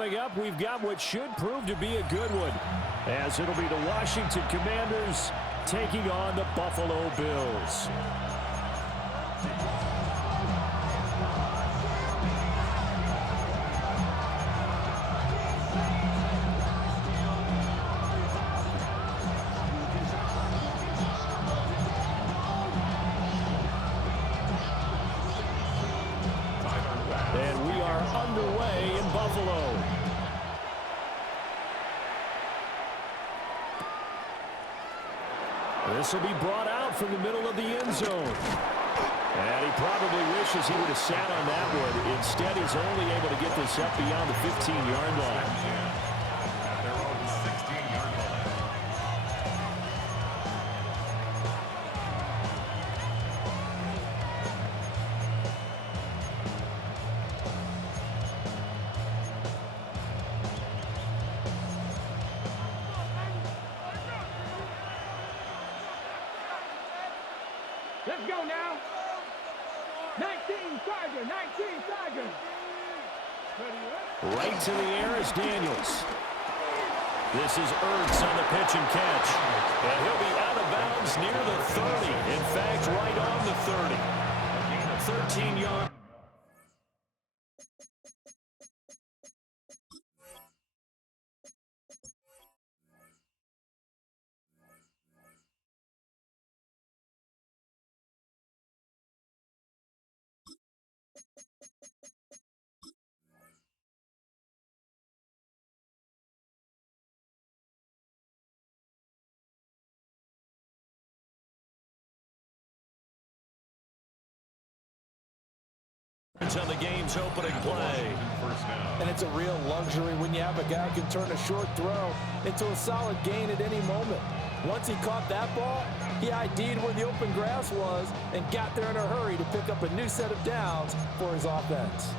coming up, we've got what should prove to be a good one, as it'll be the Washington Commanders taking on the Buffalo Bills. And we are underway in Buffalo. This will be brought out from the middle of the end zone. And he probably wishes he would have sat on that one. Instead, he's only able to get this up beyond the 15-yard line. Let's go now. 19 Tiger, 19 Tiger. Right to the air is Daniels. This is Ertz on the pitch and catch. And he'll be out of bounds near the 30. In fact, right on the 30. 13-yard. On the game's opening play. And it's a real luxury when you have a guy who can turn a short throw into a solid gain at any moment. Once he caught that ball, he ID'd where the open grass was and got there in a hurry to pick up a new set of downs for his offense.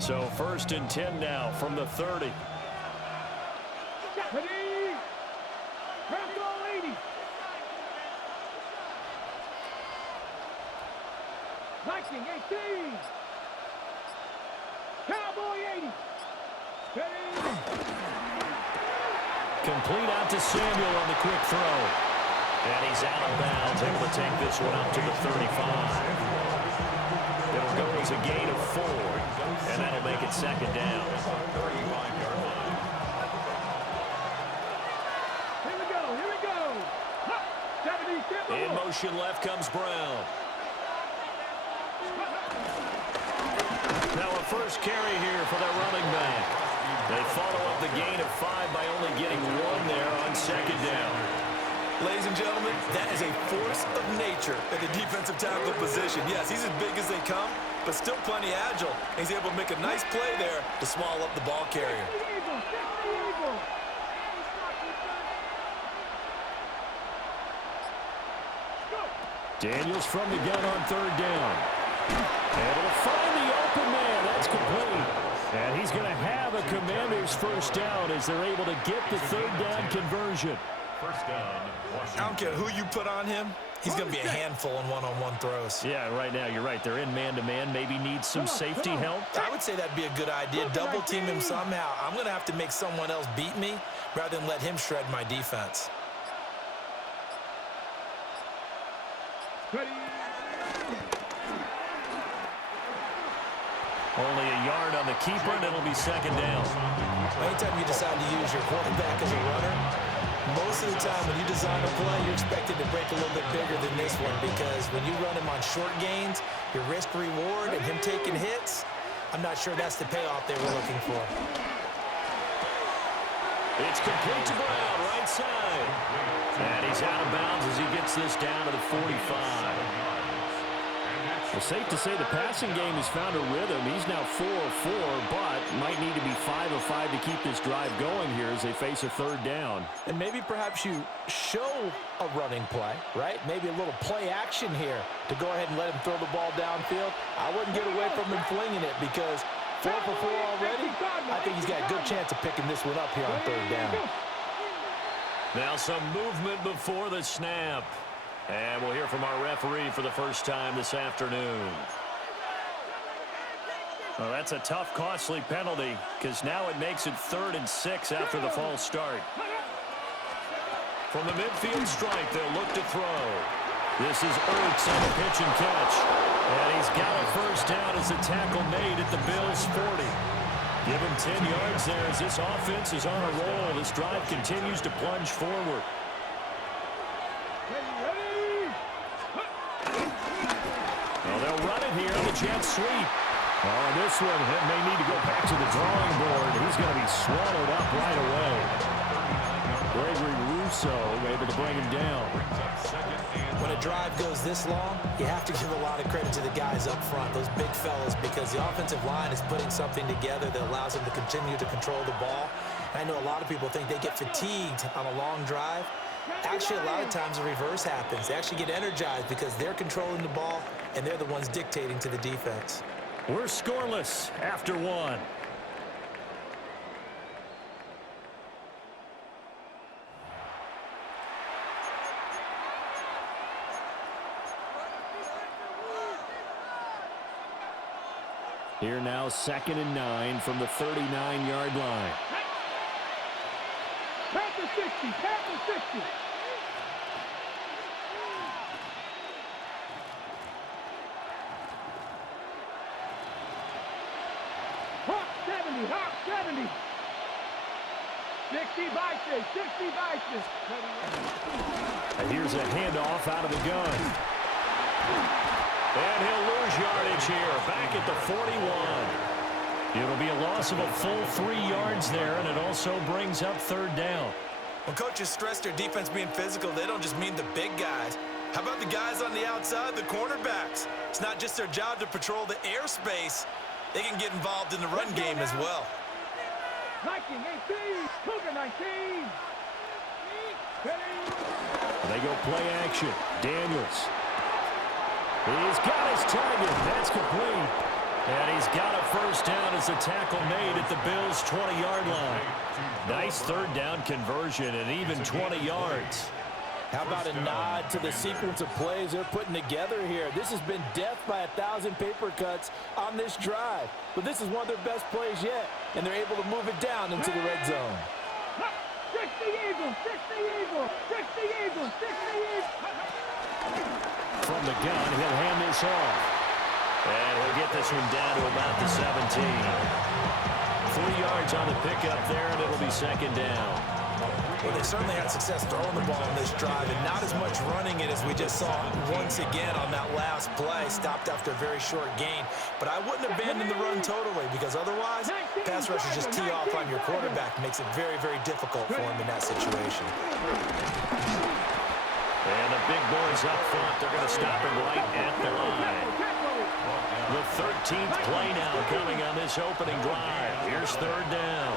So 1st and 10 now from the 30. Ready? Rambo 80. 1918. Cowboy 80. Ready? Complete out to Samuel on the quick throw. And he's out of bounds, able to take this one up to the 35. It'll go as a gain of 4, and that'll make it 2nd down. Here we go, here we go. In motion left comes Brown. Now a first carry here for their running back. They follow up the gain of 5 by only getting 1 there on 2nd down. Ladies and gentlemen, that is a force of nature at the defensive tackle position. Yes, he's as big as they come, but still plenty agile. He's able to make a nice play there to swallow up the ball carrier. Daniels from the gun on 3rd down. Able to find the open man. That's complete. And he's going to have a Commanders first down as they're able to get the 3rd down conversion. First down. I don't care who you put on him. He's going to be a handful in one-on-one throws. Yeah, right now, you're right. They're in man-to-man. Maybe need some safety help. I would say that'd be a good idea. Double team him somehow. I'm going to have to make someone else beat me rather than let him shred my defense. Ready? Only a yard on the keeper, and it'll be 2nd down. Anytime you decide to use your quarterback as a runner, most of the time when you design a play, you're expected to break a little bit bigger than this one, because when you run him on short gains, your risk-reward and him taking hits, I'm not sure that's the payoff they were looking for. It's complete to Brown, right side. And he's out of bounds as he gets this down to the 45. Well, safe to say the passing game has found a rhythm. He's now 4 of 4, but might need to be 5 of 5 to keep this drive going here as they face a 3rd down. And maybe perhaps you show a running play, right? Maybe a little play action here to go ahead and let him throw the ball downfield. I wouldn't get away from him flinging it, because 4 for 4 already, I think he's got a good chance of picking this one up here on 3rd down. Now some movement before the snap. And we'll hear from our referee for the first time this afternoon. Well, that's a tough, costly penalty because now it makes it 3rd and 6 after the false start. From the midfield stripe, they'll look to throw. This is Ertz on the pitch and catch. And he's got a first down as a tackle made at the Bills' 40. Give him 10 yards there as this offense is on a roll. This drive continues to plunge forward. Well, they'll run it here on the jet sweep. Oh, this one may need to go back to the drawing board. He's going to be swallowed up right away. Gregory Rousseau able to bring him down. When a drive goes this long, you have to give a lot of credit to the guys up front, those big fellas, because the offensive line is putting something together that allows them to continue to control the ball. I know a lot of people think they get fatigued on a long drive. Actually, a lot of times the reverse happens. They actually get energized because they're controlling the ball, and they're the ones dictating to the defense. We're scoreless after 1. Here now, 2nd and 9 from the 39-yard line. Pass the 60, pass the 60. Hawk 70, Hawk 70. 60 by 6, 60 by 6. And here's a handoff out of the gun. And he'll lose yardage here, back at the 41. It'll be a loss of a full 3 yards there, and it also brings up 3rd down. When coaches stress their defense being physical, they don't just mean the big guys. How about the guys on the outside, the cornerbacks? It's not just their job to patrol the airspace. They can get involved in the run game as well. 19, 18, Cougar 19. They go play action. Daniels. He's got his target. That's complete. And he's got a first down as a tackle made at the Bills' 20-yard line. Nice 3rd down conversion and even 20 yards. How about a nod to the sequence of plays they're putting together here? This has been death by 1,000 paper cuts on this drive. But this is one of their best plays yet, and they're able to move it down into the red zone. 60 Eagles, 60 Eagles, 60 Eagles, 60 Eagles. From the gun, he'll hand this off. And he'll get this one down to about the 17. 3 yards on the pickup there, and it'll be 2nd down. Well, they certainly had success throwing the ball on this drive, and not as much running it as we just saw once again on that last play. Stopped after a very short gain. But I wouldn't abandon the run totally, because otherwise, pass rushers just tee off on your quarterback. Makes it very, very difficult for him in that situation. And the big boys up front, they're going to stop him right at the line. The 13th play now coming on this opening drive. Here's 3rd down.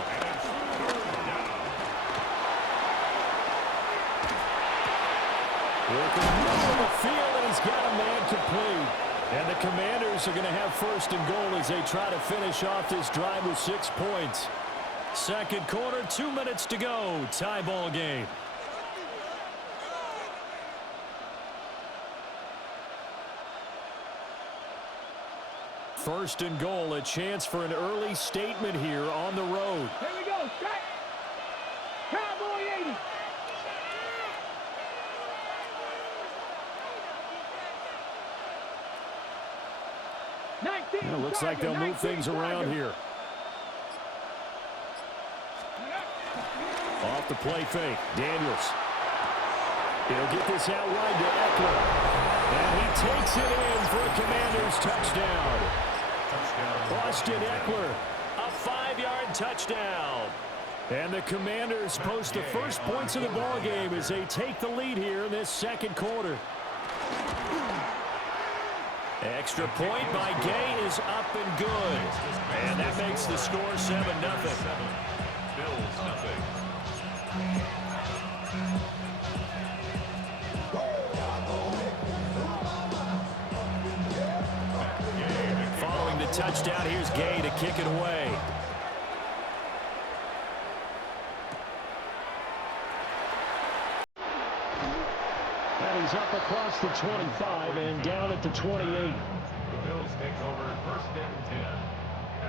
With the middle of the field, and he's got a man complete. And the Commanders are going to have 1st and goal as they try to finish off this drive with 6 points. 2nd quarter, 2 minutes to go. Tie ball game. First and goal, a chance for an early statement here on the road. Here we go, set. Cowboy 80. It looks like they'll move things around here. Off the play fake, Daniels. He'll get this out wide to Eckler. And he takes it in for a Commanders touchdown. Austin Eckler, a 5-yard touchdown. And the Commanders post the first points of the ball game as they take the lead here in this 2nd quarter. Extra point by Gay is up and good. And that makes the score 7-0. Following the touchdown, here's Gay to kick it away. And he's up across the 25 and down at the 28. The Bills take over 1st and 10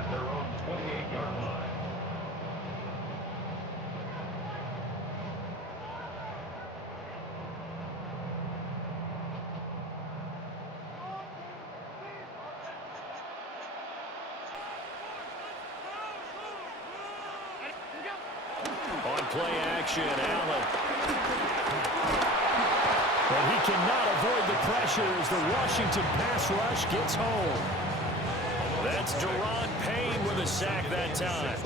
play action. Allen. But he cannot avoid the pressure as the Washington pass rush gets home. That's Deron Payne with a sack that time.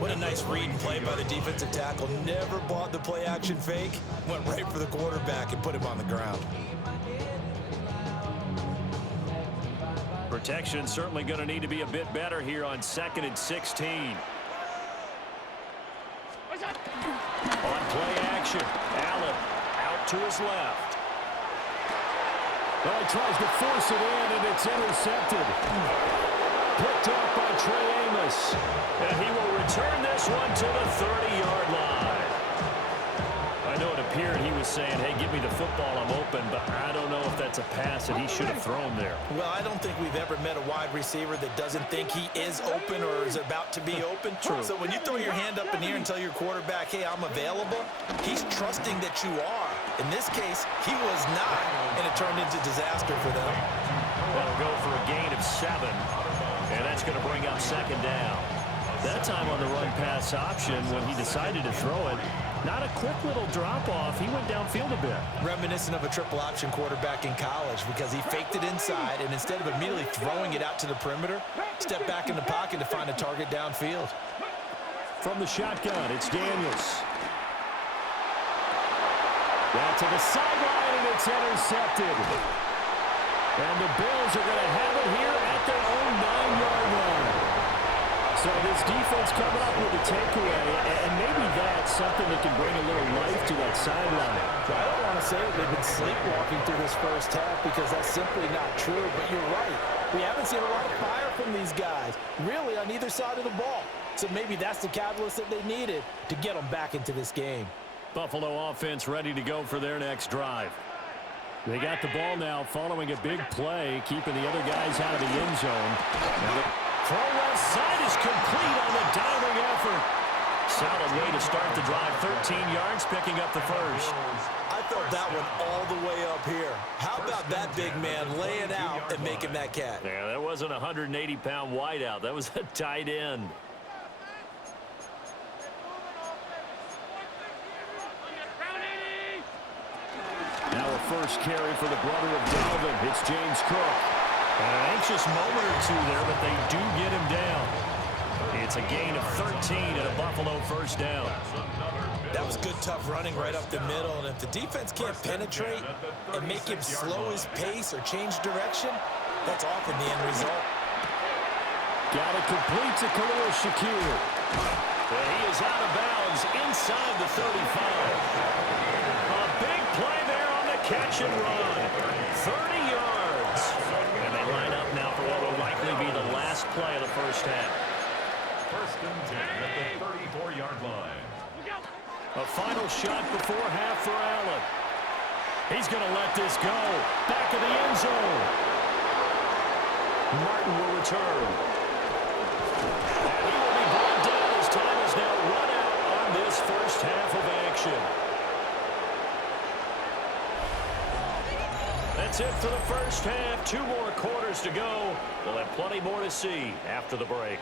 What a nice read and play by the defensive tackle. Never bought the play action fake. Went right for the quarterback and put him on the ground. Protection certainly going to need to be a bit better here on 2nd and 16. On play action, Allen out to his left. Well, he tries to force it in, and it's intercepted. Picked off by Trey Amos. And he will return this one to the 30-yard line. I know it appeared he was saying, hey, give me the football, I'm open, but I don't know if that's a pass that he should have thrown there. Well, I don't think we've ever met a wide receiver that doesn't think he is open or is about to be open. True. So when you throw your hand up in the air and tell your quarterback, hey, I'm available, he's trusting that you are. In this case, he was not, and it turned into disaster for them. That'll go for a gain of 7, and that's going to bring up 2nd down. That time on the run-pass option, when he decided to throw it, not a quick little drop-off. He went downfield a bit. Reminiscent of a triple option quarterback in college because he faked it inside, and instead of immediately throwing it out to the perimeter, stepped back in the pocket to find a target downfield. From the shotgun, it's Daniels. Back to the sideline, and it's intercepted. And the Bills are going to have it here at their own 9-yard line. So this defense coming up with a takeaway, and maybe that's something that can bring a little life to that sideline. Well, I don't want to say they've been sleepwalking through this first half because that's simply not true, but you're right. We haven't seen a lot of fire from these guys, really on either side of the ball. So maybe that's the catalyst that they needed to get them back into this game. Buffalo offense ready to go for their next drive. They got the ball now following a big play, keeping the other guys out of the end zone. And the throw left side is complete on the diving effort. Solid way to start the drive. 13 yards, picking up the first. I felt that one all the way up here. How about that big man laying out and making that catch? Yeah, that wasn't a 180-pound wideout. That was a tight end. Now a first carry for the brother of Dalvin. It's James Cook. An anxious moment or two there, but they do get him down. It's a gain of 13 and a Buffalo first down. That was good, tough running right up the middle. And if the defense can't penetrate and make him slow his pace or change direction, that's often the end result. Got it complete to Khalil Shakir. And he is out of bounds inside the 35. A big play there on the catch and run. 30 yards. And they line up now for what will likely be the last play of the first half. 1st and 10 at the 34-yard line. A final shot before half for Allen. He's going to let this go. Back of the end zone. Martin will return. And he will be brought down as time is now run out on this first half of action. That's it for the first half. 2 more quarters to go. We'll have plenty more to see after the break.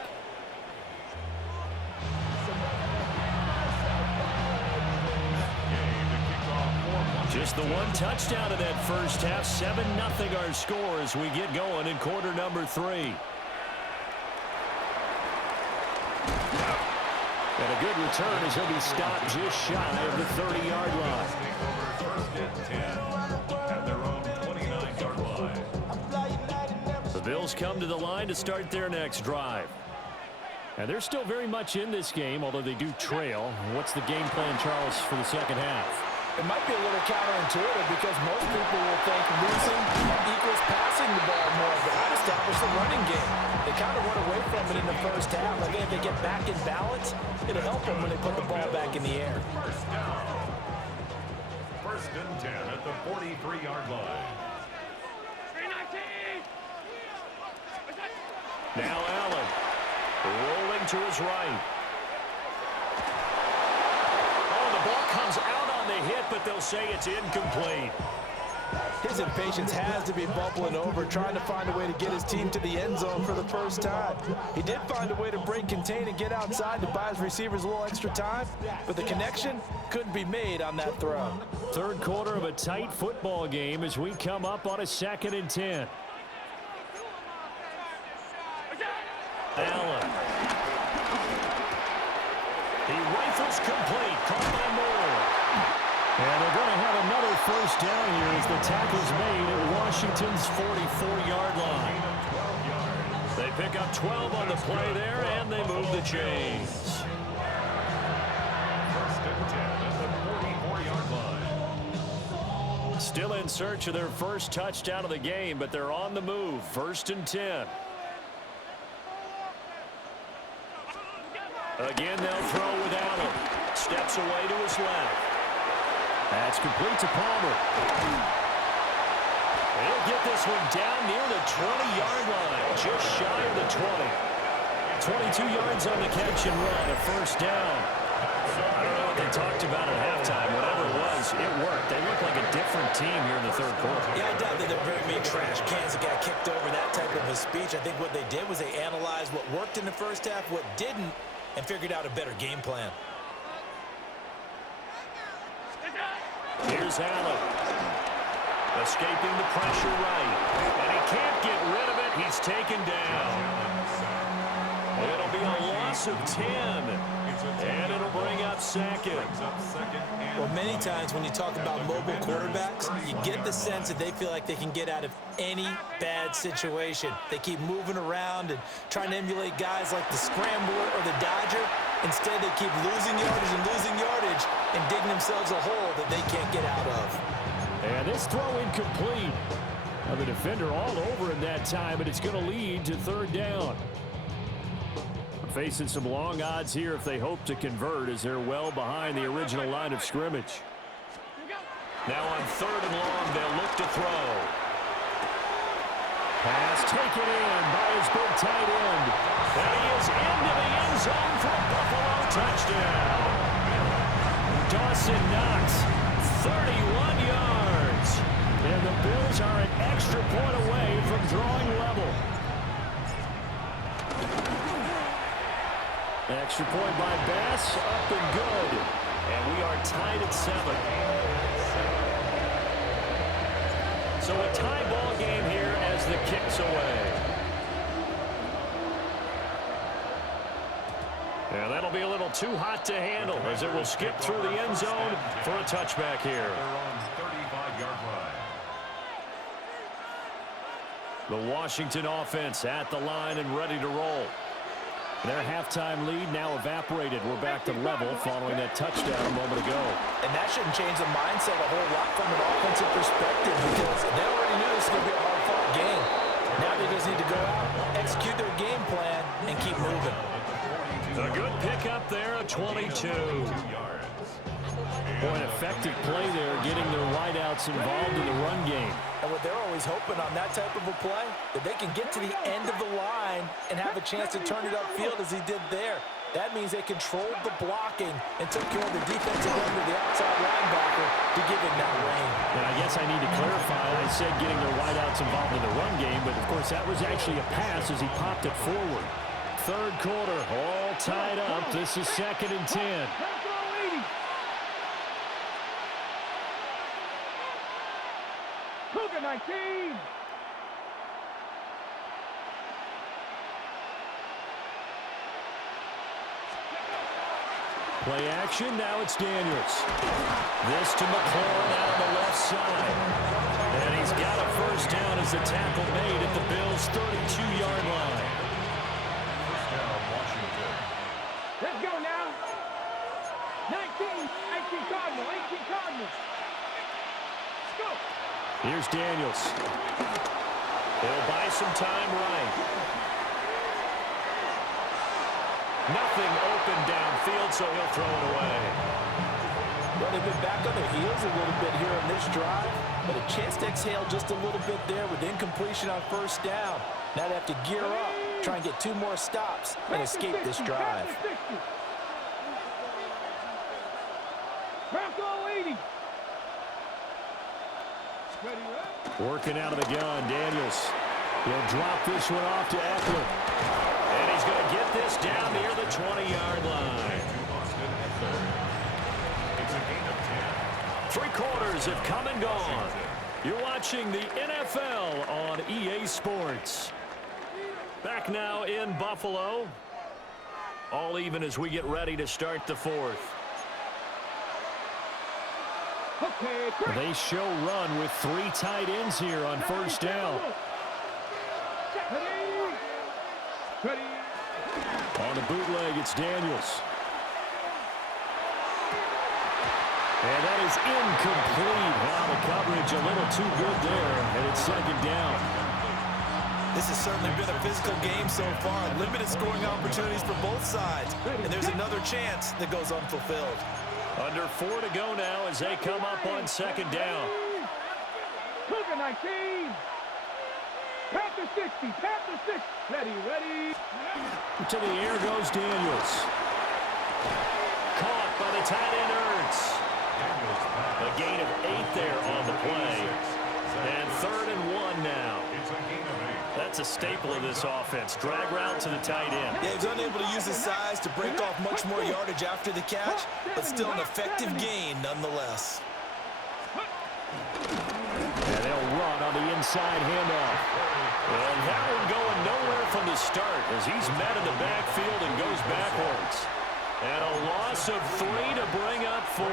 Just the one touchdown in that first half. 7-0 our score as we get going in quarter number 3. And a good return as he'll be stopped just shy of the 30-yard line. 1st and 10 at their own 29-yard line. The Bills come to the line to start their next drive. And they're still very much in this game, although they do trail. What's the game plan, Charles, for the second half? It might be a little counterintuitive because most people will think losing equals passing the ball more, but not establish the running game. They kind of went away from it in the first half. I think if they get back in balance, it'll help them when they put the ball back in the air. 1st and 10 at the 43-yard line. Now Allen rolling to his right. Oh, the ball comes out on the hit, but they'll say it's incomplete. His impatience has to be bubbling over, trying to find a way to get his team to the end zone for the first time. He did find a way to break contain and get outside to buy his receivers a little extra time, but the connection couldn't be made on that throw. Third quarter of a tight football game as we come up on a 2nd and 10. Allen. He rifles complete, caught by Moore. And they're going to have another first down here as the tackle's made at Washington's 44-yard line. They pick up 12 on the play there, and they move the chains. First and 10 at the 44-yard line. Still in search of their first touchdown of the game, but they're on the move. 1st and 10. Again, they'll throw with Allen. Steps away to his left. That's complete to Palmer. He'll get this one down near the 20-yard line, just shy of the 20. 22 yards on the catch and run, a first down. I don't know what they talked about at halftime. Whatever it was, it worked. They look like a different team here in the third quarter. Yeah, I doubt that they're very many trash cans that got kicked over, that type of a speech. I think what they did was they analyzed what worked in the first half, what didn't, and figured out a better game plan. Here's Allen. Escaping the pressure right. And he can't get rid of it. He's taken down. It'll be a loss of 10. And it'll bring up second. Well, many times when you talk about mobile quarterbacks, you get the sense that they feel like they can get out of any bad situation. They keep moving around and trying to emulate guys like the scrambler or the dodger. Instead, they keep losing yardage and digging themselves a hole that they can't get out of. And this throw incomplete. Now the defender all over him that time, but it's going to lead to 3rd down. Facing some long odds here if they hope to convert, as they're well behind the original line of scrimmage. Now on 3rd and long, they'll look to throw. Pass taken in by his big tight end. And he is into the end zone for a Buffalo touchdown. Dawson Knox, 31 yards. And the Bills are an extra point away from drawing level. Extra point by Bass, up and good. And we are tied at 7. So a tie ball game here as the kick's away. And that'll be a little too hot to handle as it will skip through the end zone for a touchback here. They're on 35-yard line. The Washington offense at the line and ready to roll. Their halftime lead now evaporated. We're back to level following that touchdown a moment ago. And that shouldn't change the mindset a whole lot from an offensive perspective because they already knew this was going to be a hard-fought game. Now they just need to go out, execute their game plan, and keep moving. A good pickup there, a 22. Boy, an effective play there, getting their wideouts involved in the run game. And what they're always hoping on that type of a play, that they can get to the end of the line and have a chance to turn it upfield as he did there. That means they controlled the blocking and took care of the defensive end of the outside linebacker to give him that lane. And I guess I need to clarify, I said getting their wideouts involved in the run game, but of course that was actually a pass as he popped it forward. Third quarter, all tied up. This is 2nd and 10. Cougar 19. Play action, now it's Daniels. This to McLaurin out on the left side. And he's got a first down as the tackle made at the Bills' 32-yard line. First down, Washington. Let's go now. 19 Cardinal, 18 Cardinal. Let's go. Here's Daniels. He'll buy some time right. Nothing open downfield, so he'll throw it away. Well, they've been back on their heels a little bit here on this drive, but a chance to exhale just a little bit there with incompletion on first down. Now they have to gear up, try and get 2 more stops, and escape this drive. Bronco 80. Working out of the gun, Daniels. He'll drop this one off to Eckler. And he's going to get this down near the 20-yard line. It's a gain of 10. 3 quarters have come and gone. You're watching the NFL on EA Sports. Back now in Buffalo. All even as we get ready to start the 4th. They show run with 3 tight ends here on first down. On the bootleg, it's Daniels. And that is incomplete. Wow, the coverage a little too good there, and it's 2nd down. This has certainly been a physical game so far. Limited scoring opportunities for both sides. And there's another chance that goes unfulfilled. Under 4 to go now as they come up on 2nd down. Cougar 19. Panther 60. Panther 6. Ready. To the air goes Daniels. Caught by the tight end Ertz. A gain of 8 there on the play. And 3rd and 1 now. That's a staple of this offense. Drag route to the tight end. Yeah, he's unable to use his size to break off much more yardage after the catch, but still an effective gain nonetheless. And they'll run on the inside handoff. And that one going nowhere from the start as he's met in the backfield and goes backwards. And a loss of 3 to bring up 4.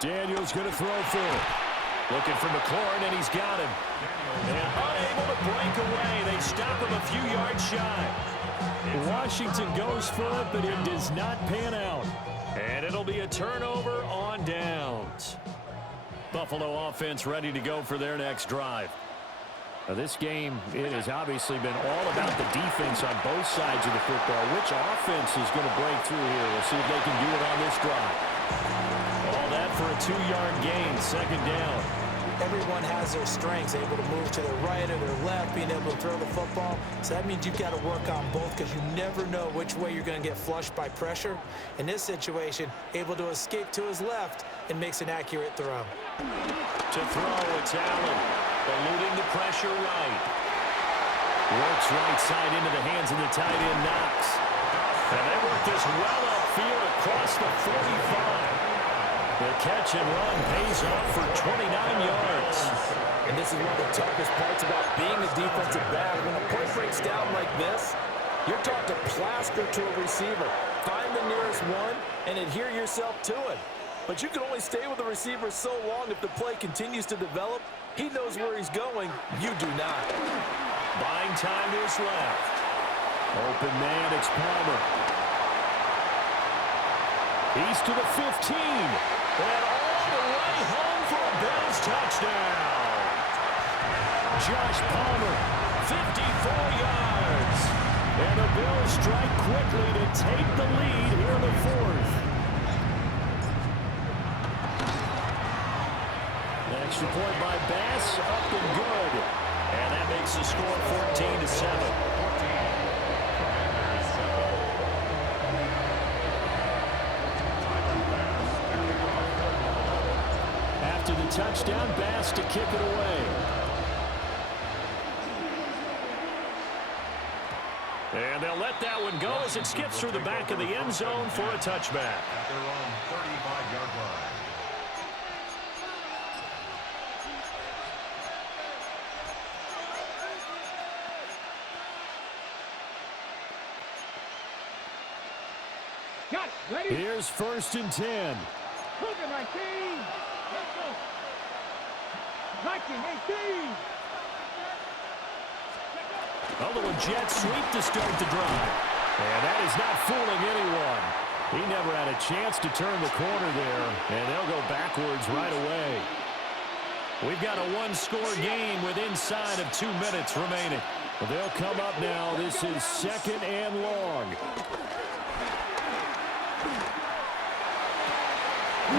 Daniels going to throw for it. Looking for McLaurin, and he's got him. And unable to break away. They stop him a few yards shy. Washington goes for it, but it does not pan out. And it'll be a turnover on downs. Buffalo offense ready to go for their next drive. Now this game, it has obviously been all about the defense on both sides of the football. Which offense is going to break through here? We'll see if they can do it on this drive. All that for a 2-yard gain, 2nd down. Everyone has their strengths, able to move to their right or their left, being able to throw the football. So that means you've got to work on both because you never know which way you're going to get flushed by pressure. In this situation, able to escape to his left and makes an accurate throw. To throw, it's Allen, eluding the pressure right. Works right side into the hands of the tight end, Knox. And they work this well upfield across the 45. The catch and run pays off for 29 yards. And this is one of the toughest parts about being a defensive back. When a play breaks down like this, you're taught to plaster to a receiver. Find the nearest one and adhere yourself to it. But you can only stay with the receiver so long if the play continues to develop. He knows where he's going. You do not. Buying time to his left. Open man, it's Palmer. He's to the 15. And all the way home for a Bills touchdown. Josh Palmer, 54 yards. And the Bills strike quickly to take the lead here in the 4th. The extra point by Bass, up and good. And that makes the score 14-7. After the touchdown, Bass to kick it away. And they'll let that one go as it skips through the back of the end zone for a touchback. At their own 35-yard line. Got it. Ready. Here's 1st and 10. Cougar 19. Let's go. 19, 18. Another jet sweep to start the drive. And that is not fooling anyone. He never had a chance to turn the corner there, and they'll go backwards right away. We've got a 1-score game with inside of 2 minutes remaining. They'll come up now. This is 2nd and long.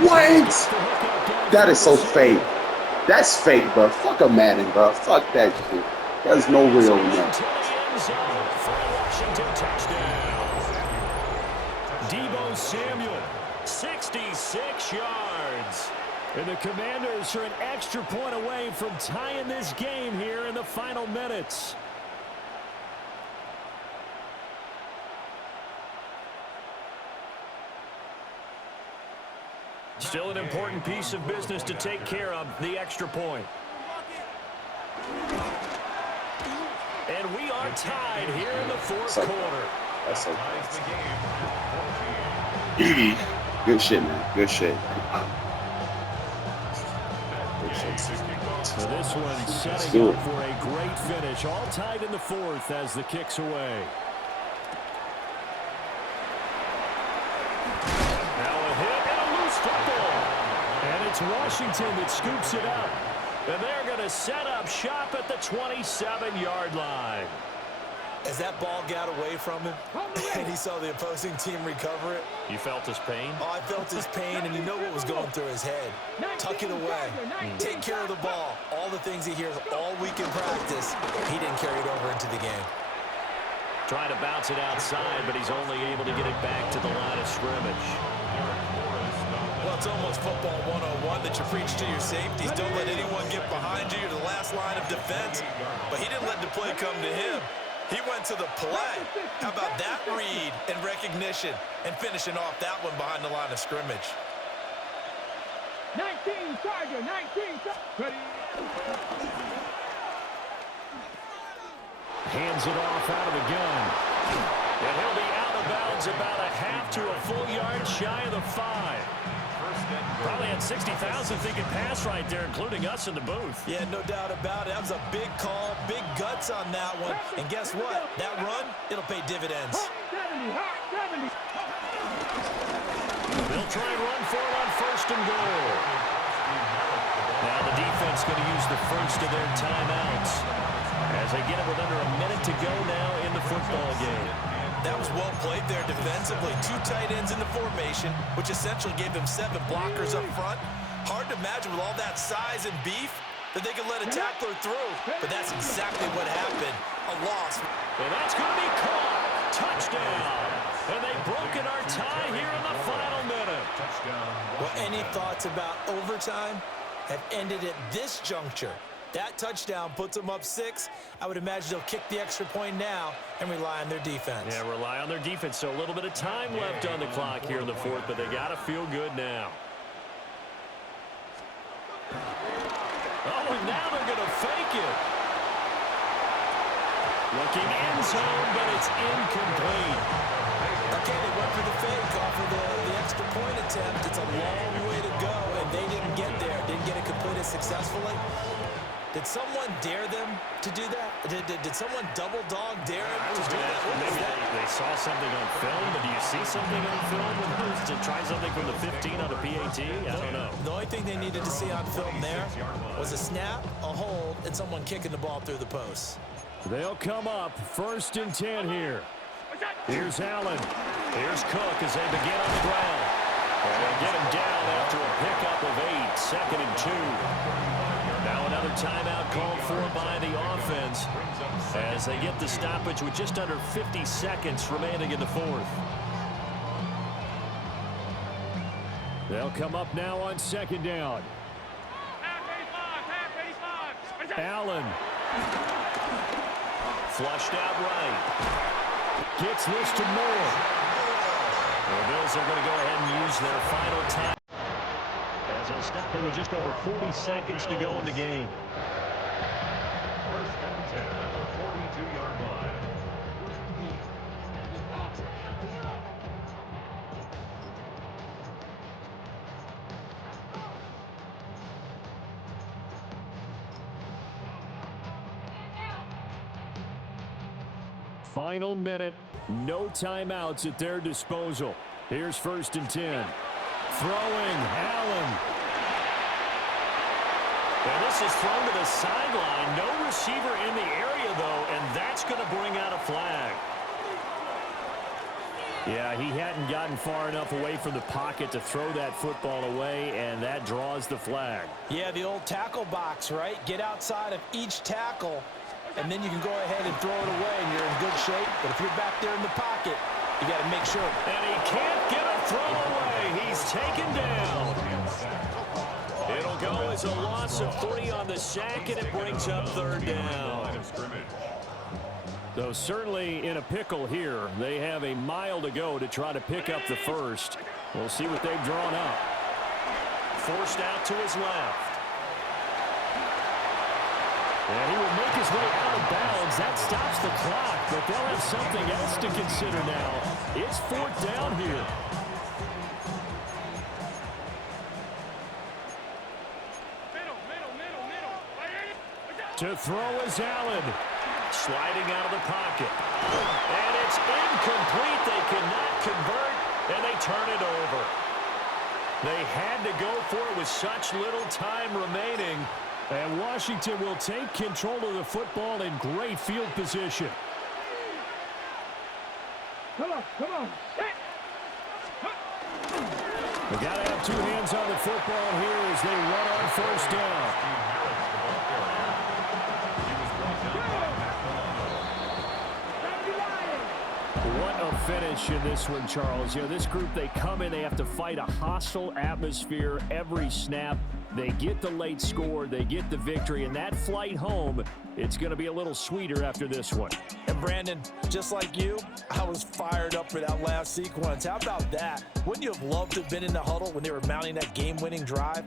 What? That is so fake. That's fake, bro. Fuck a Madden, bro. Fuck that shit. There's no real one. Washington touchdown. yards. And the Commanders are an extra point away from tying this game here in the final minutes. Still an important piece of business to take care of, the extra point. And we are tied here in the fourth quarter. That's okay. Good shit, man. Good shit. So this one setting up for a great finish. All tied in the fourth as the kick's away. Now a hit and a loose football. And it's Washington that scoops it up. And they're going to set up shop at the 27-yard line. As that ball got away from him and he saw the opposing team recover it. You felt his pain? Oh, I felt his pain, and you know what was going through his head. Tuck it away. Take care of the ball. All the things he hears all week in practice, he didn't carry it over into the game. Trying to bounce it outside, but he's only able to get it back to the line of scrimmage. Well, it's almost football 101 that you preach to your safeties. Don't let anyone get behind you. You're the last line of defense. But he didn't let the play come to him. He went to the play. How about that read and recognition and finishing off that one behind the line of scrimmage? 19 Charger, 19 Ready. Hands it off out of the gun. And he'll be out of bounds about a half to a full yard shy of the 5. Probably had 60,000 thinking pass right there, including us in the booth. Yeah, no doubt about it. That was a big call, big guts on that one. And guess what? That run, it'll pay dividends. 70. They'll try and run for it on first and goal. Now the defense going to use the first of their timeouts as they get it with under a minute to go now in the football game. That was well played there defensively. 2 tight ends in the formation, which essentially gave them 7 blockers up front. Hard to imagine with all that size and beef that they could let a tackler through. But that's exactly what happened. A loss. And that's going to be caught. Touchdown. And they've broken our tie here in the final minute. Well, any thoughts about overtime have ended at this juncture. That touchdown puts them up 6. I would imagine they'll kick the extra point now and rely on their defense. Yeah, rely on their defense. So a little bit of time left on the clock here in the fourth, but they got to feel good now. Oh, and now they're going to fake it. Looking end zone, but it's incomplete. Okay, they went for the fake off of the extra point attempt. It's a long way to go, and they didn't get there. Didn't get it completed successfully. Did someone dare them to do that? Did someone double dog dare them to do that? Maybe they saw something on film, but do you see something on film to try something from the 15 on a PAT? I don't know. The only thing they needed to see on film there was a snap, a hold, and someone kicking the ball through the post. They'll come up 1st and 10 here. Here's Allen. Here's Cook as they begin on the ground. And get him down after a pickup of 8, 2nd and 2. Now another timeout called for by the offense as they get the stoppage with just under 50 seconds remaining in the fourth. They'll come up now on 2nd down. Allen. Flushed out right. Gets this to Moore. The Bills are going to go ahead and use their final time. As they'll step in with just over 40 seconds to go in the game. 1st and 10 at the 42-yard line. Final minute. No timeouts at their disposal. Here's 1st and 10. Throwing, Allen. And this is thrown to the sideline. No receiver in the area, though, and that's going to bring out a flag. Yeah, he hadn't gotten far enough away from the pocket to throw that football away, and that draws the flag. Yeah, the old tackle box, right? Get outside of each tackle, and then you can go ahead and throw it away, and you're in good shape. But if you're back there in the pocket, you got to make sure. And he can't get a throw away. He's taken down. That'll go as a loss of 3 on the sack, and it brings up third down. Though certainly in a pickle here. They have a mile to go to try to pick up the first. We'll see what they've drawn up. Forced out to his left. And he will make his way out of bounds. That stops the clock, but they'll have something else to consider now. It's fourth down here. To throw is Allen. Sliding out of the pocket. And it's incomplete. They cannot convert, and they turn it over. They had to go for it with such little time remaining. And Washington will take control of the football in great field position. Come on, come on. They got to have two hands on the football here as they run on first down. What a finish in this one, Charles. You know, this group, they come in, they have to fight a hostile atmosphere every snap. They get the late score, they get the victory, and that flight home, it's going to be a little sweeter after this one. And Brandon, just like you, I was fired up for that last sequence. How about that? Wouldn't you have loved to have been in the huddle when they were mounting that game-winning drive?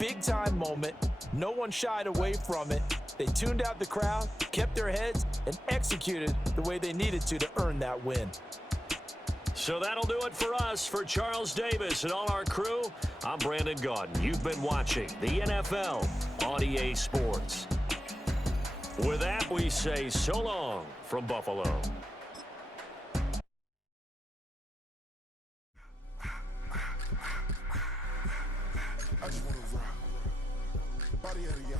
Big-time moment. No one shied away from it. They tuned out the crowd, kept their heads, and executed the way they needed to earn that win. So that'll do it for us. For Charles Davis and all our crew, I'm Brandon Gaudin. You've been watching the NFL on EA Sports. With that, we say so long from Buffalo. I just want to rock. Body out of y'all.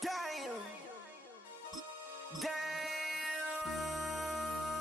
Damn. Damn.